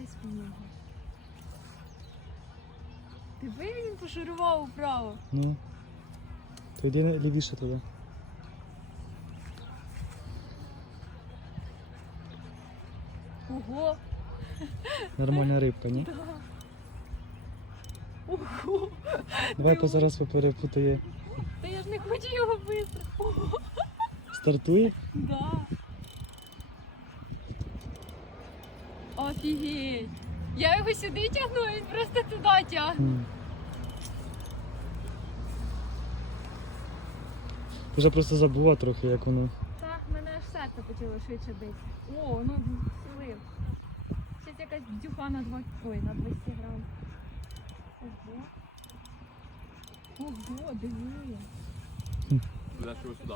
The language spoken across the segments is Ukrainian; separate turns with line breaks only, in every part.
снігу. Диви, він пошурував вправо.
Ну. То йди лівіше туди.
Ого!
Нормальна рибка, ні?
Да. Ого!
Давай зараз перепутає.
Та я ж не хочу його бити.
Стартує?
Да. Офігеть. Я його сюди тягну, а він просто туди тягне.
Ти вже просто забула трохи, як воно.
Так, мене аж серце почало швидше бити. О, ну слив. Щось якась дюха на 2, на 200 грам. Ого. Ого, диви.
Куди що сюди?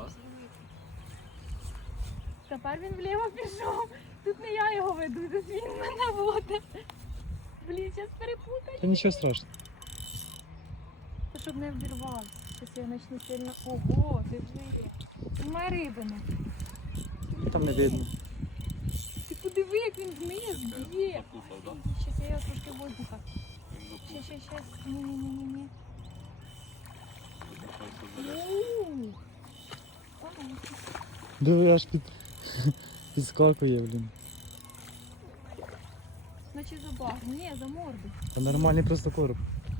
Тепер він вліво пішов. Тут не я його веду, тут він мене водить. Блін, зараз перепутаю.
Та нічого страшного.
Щоб не обірвався. Щось я почну сильно. Ого, диви. Немає рибини.
Там не видно.
Ти подиви, як він вниз б'є.
Покусав, так?
Щас я його трошки воздуха. Щас. Ні.
Диви, аж підскакує, блін.
Значить за баг. Ні, за морду.
Та нормальний просто короб.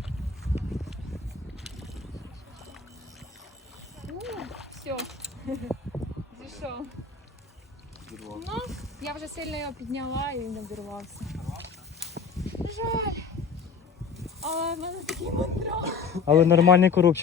Все. Зійшов. Ну, я вже сильно його підняла і він обірвався. Жаль. Але в мене такий мандраж.
Але нормальний коробчик.